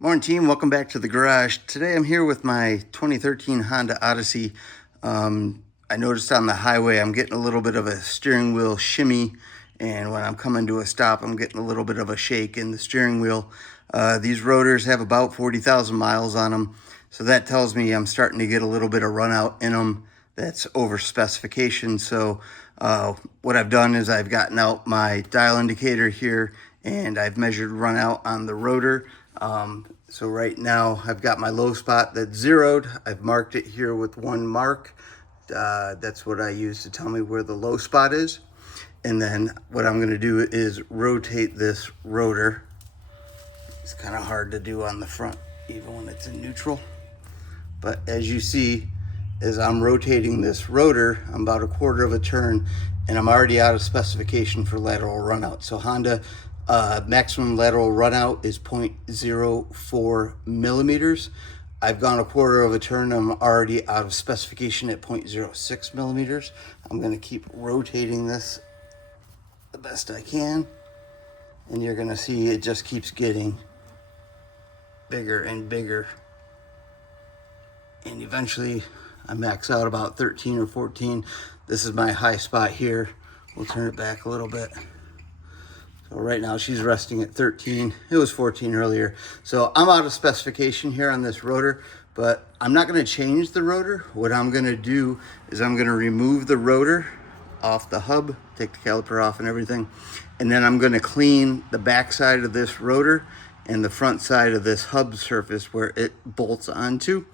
Morning team, welcome back to the garage. Today I'm here with my 2013 Honda Odyssey. I noticed on the highway I'm getting a little bit of a steering wheel shimmy, and when I'm coming to a stop I'm getting a little bit of a shake in the steering wheel. These rotors have about 40,000 miles on them, so that tells me I'm starting to get a little bit of runout in them that's over specification. So what I've done is I've gotten out my dial indicator here and I've measured runout on the rotor. So right now I've got my low spot that's zeroed. I've marked it here with one mark. That's what I use to tell me where the low spot is. And then what I'm going to do is rotate this rotor. It's kind of hard to do on the front even when it's in neutral. But as you see, as I'm rotating this rotor, I'm about a quarter of a turn and I'm already out of specification for lateral runout. So Honda maximum lateral runout is 0.04 millimeters. I've gone a quarter of a turn. I'm already out of specification at 0.06 millimeters. I'm going to keep rotating this the best I can. And you're going to see it just keeps getting bigger and bigger. And eventually I max out about 13 or 14. This is my high spot here. We'll turn it back a little bit. So right now she's resting at 13. It was 14 earlier. So I'm out of specification here on this rotor, but I'm not going to change the rotor. What I'm going to do is I'm going to remove the rotor off the hub, take the caliper off and everything, and then I'm going to clean the back side of this rotor and the front side of this hub surface where it bolts onto,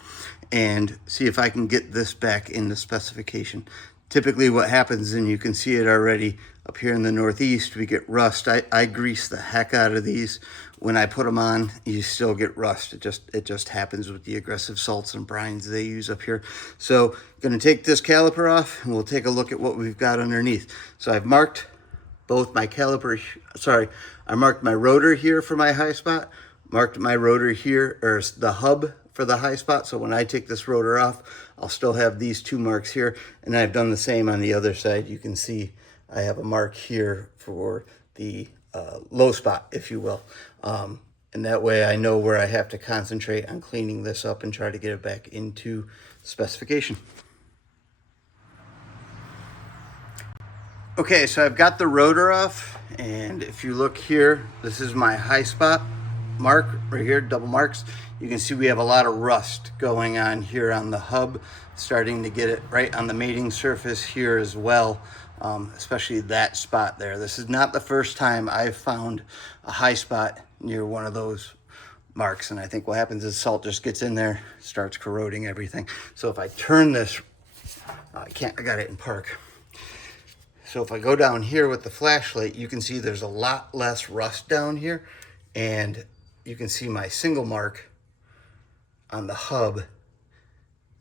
and see if I can get this back into specification. Typically what happens, and you can see it already up here in the Northeast, we get rust. I grease the heck out of these. When I put them on, you still get rust. It just happens with the aggressive salts and brines they use up here. So gonna take this caliper off and we'll take a look at what we've got underneath. So I've marked both my caliper, I marked my rotor here for my high spot, marked my rotor here, or the hub for the high spot. So when I take this rotor off, I'll still have these two marks here. And I've done the same on the other side. You can see I have a mark here for the low spot, if you will. And that way I know where I have to concentrate on cleaning this up and try to get it back into specification. Okay, so I've got the rotor off, and if you look here, this is my high spot mark right here, double marks. You can see we have a lot of rust going on here on the hub, starting to get it right on the mating surface here as well, especially that spot there. This is not the first time I've found a high spot near one of those marks, and I think what happens is salt just gets in there, starts corroding everything. So if I turn this, I got it in park. So if I go down here with the flashlight, you can see there's a lot less rust down here, and you can see my single mark on the hub,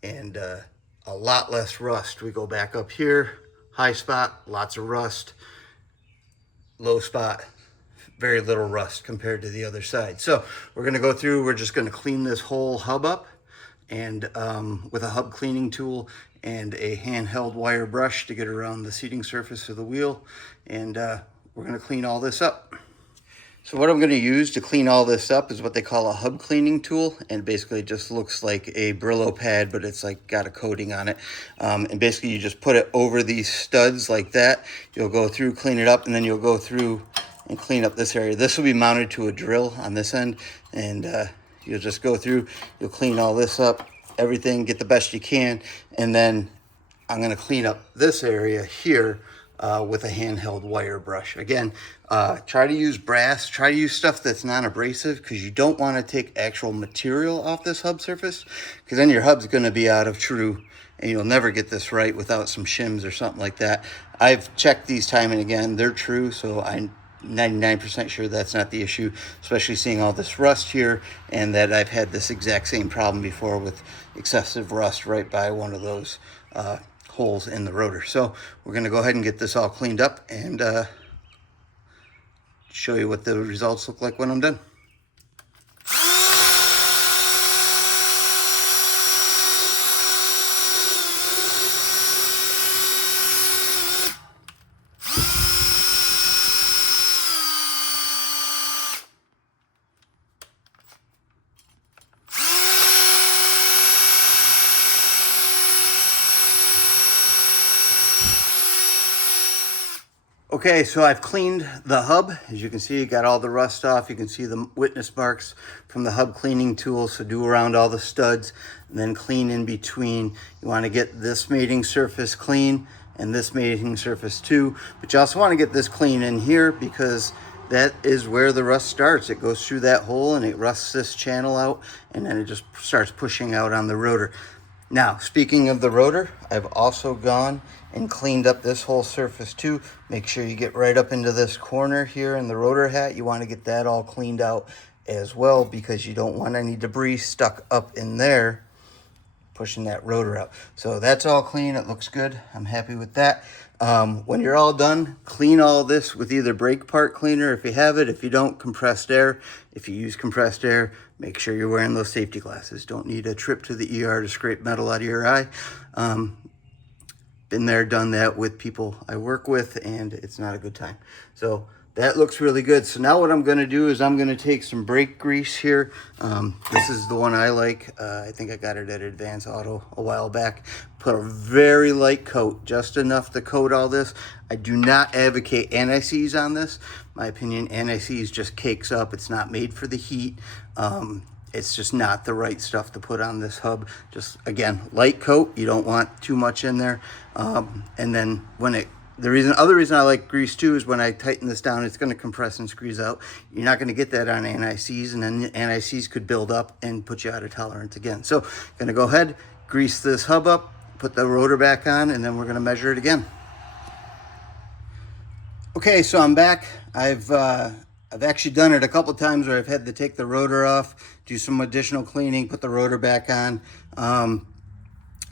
and a lot less rust. We go back up here, high spot, lots of rust, low spot, very little rust compared to the other side. So we're gonna go through, we're just gonna clean this whole hub up, and with a hub cleaning tool and a handheld wire brush to get around the seating surface of the wheel, and we're gonna clean all this up. So what I'm going to use to clean all this up is what they call a hub cleaning tool, and basically it just looks like a Brillo pad, but it's like got a coating on it. And basically you just put it over these studs like that. You'll go through, clean it up, and then you'll go through and clean up this area. This will be mounted to a drill on this end, and you'll just go through, you'll clean all this up, everything, get the best you can, and then I'm going to clean up this area here with a handheld wire brush. Again, try to use brass, try to use stuff that's non-abrasive, because you don't want to take actual material off this hub surface, because then your hub's going to be out of true, and you'll never get this right without some shims or something like that. I've checked these time and again, they're true, so I'm 99% sure that's not the issue, especially seeing all this rust here, and that I've had this exact same problem before with excessive rust right by one of those holes in the rotor. So we're going to go ahead and get this all cleaned up and show you what the results look like when I'm done. Okay, so I've cleaned the hub. As you can see, you got all the rust off. You can see the witness marks from the hub cleaning tool. So do around all the studs and then clean in between. You want to get this mating surface clean and this mating surface too. But you also want to get this clean in here because that is where the rust starts. It goes through that hole and it rusts this channel out, and then it just starts pushing out on the rotor. Now, speaking of the rotor, I've also gone and cleaned up this whole surface too. Make sure you get right up into this corner here in the rotor hat. You want to get that all cleaned out as well because you don't want any debris stuck up in there pushing that rotor out. So that's all clean. It looks good. I'm happy with that. When you're all done, clean all this with either brake part cleaner if you have it. If you don't, compressed air. If you use compressed air, make sure you're wearing those safety glasses. Don't need a trip to the ER to scrape metal out of your eye. Been there, done that with people I work with, and it's not a good time. So that looks really good. So now what I'm going to do is I'm going to take some brake grease here. This is the one I like. I think I got it at Advance Auto a while back. Put a very light coat, just enough to coat all this. I do not advocate anti-seize on this. My opinion, anti-seize just cakes up. It's not made for the heat. It's just not the right stuff to put on this hub. Just, again, light coat. You don't want too much in there. And then when it, other reason I like grease too is when I tighten this down, it's going to compress and squeeze out. You're not going to get that on anti-seize, and then anti-seize could build up and put you out of tolerance again. So, going to go ahead, grease this hub up, put the rotor back on, and then we're going to measure it again. Okay, so I'm back. I've actually done it a couple times where I've had to take the rotor off, do some additional cleaning, put the rotor back on. I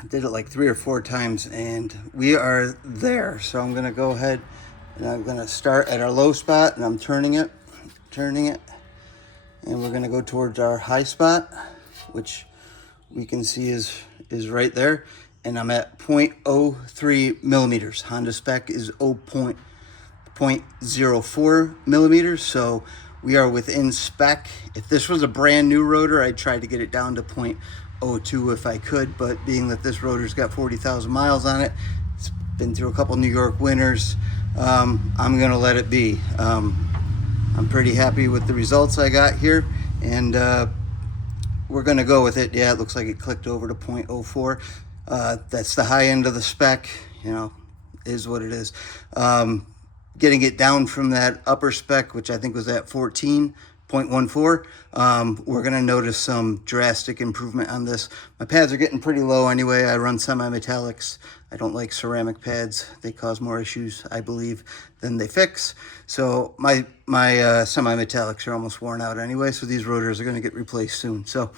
did it like 3 or 4 times, and we are there. So I'm going to go ahead and I'm going to start at our low spot, and I'm turning it, and we're going to go towards our high spot, which we can see is right there. And I'm at 0.03 millimeters. Honda spec is 0.04 millimeters, so we are within spec. If this was a brand new rotor, I'd try to get it down to 0.02 if I could, but being that this rotor's got 40,000 miles on it, it's been through a couple New York winters, I'm gonna let it be. I'm pretty happy with the results I got here, and we're gonna go with it. Yeah, it looks like it clicked over to 0.04. That's the high end of the spec, you know, is what it is. Getting it down from that upper spec, which I think was at 14.14, we're going to notice some drastic improvement on this. My pads are getting pretty low anyway. I run semi-metallics. I don't like ceramic pads. They cause more issues, I believe, than they fix. So my semi-metallics are almost worn out anyway, so these rotors are going to get replaced soon. So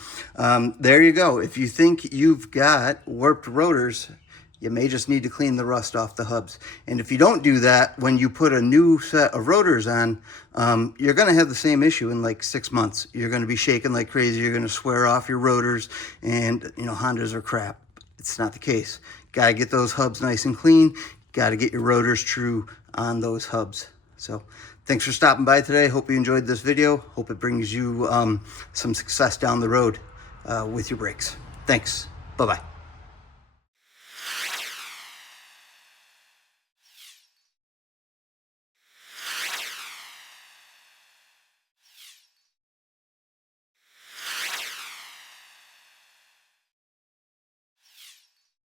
there you go. If you think you've got warped rotors, you may just need to clean the rust off the hubs. And if you don't do that, when you put a new set of rotors on, you're going to have the same issue in like 6 months. You're going to be shaking like crazy. You're going to swear off your rotors, and you know, Hondas are crap. It's not the case. Got to get those hubs nice and clean. Got to get your rotors true on those hubs. So thanks for stopping by today. Hope you enjoyed this video. Hope it brings you some success down the road with your brakes. Thanks. Bye-bye.